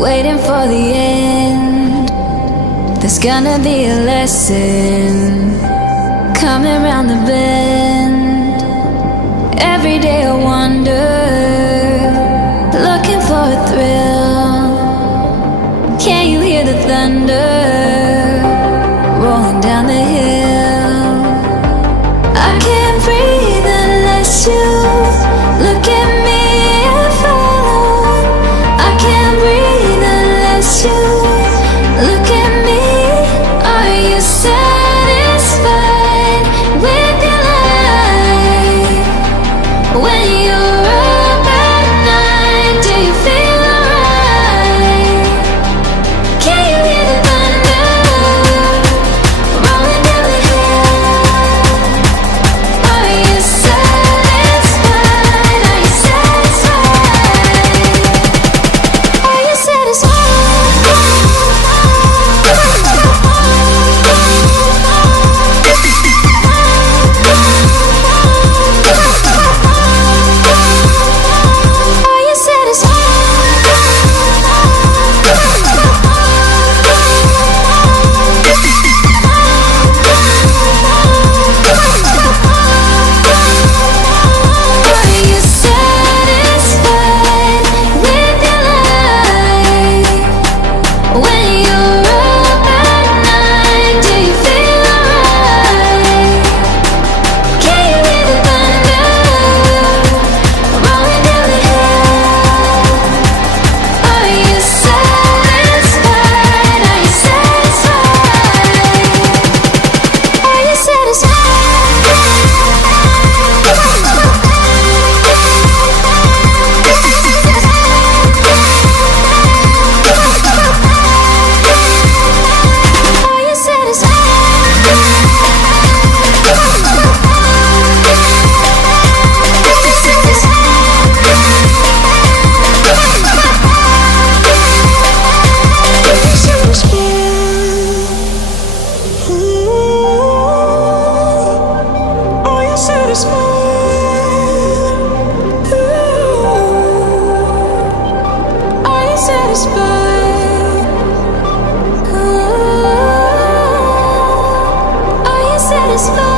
waiting for the end. There's gonna be a lesson coming round the bend. Every day I wonder, looking for a thrill. Can you hear the thunder rolling down the hill? I can't breathe unless you look at me and follow. I can't breathe unless you look at me. Are you satisfied with your life? When you're up at night, do you feel alright? Can you hear the thunder rolling down the hill? Are you satisfied? Are you satisfied? Are you satisfied?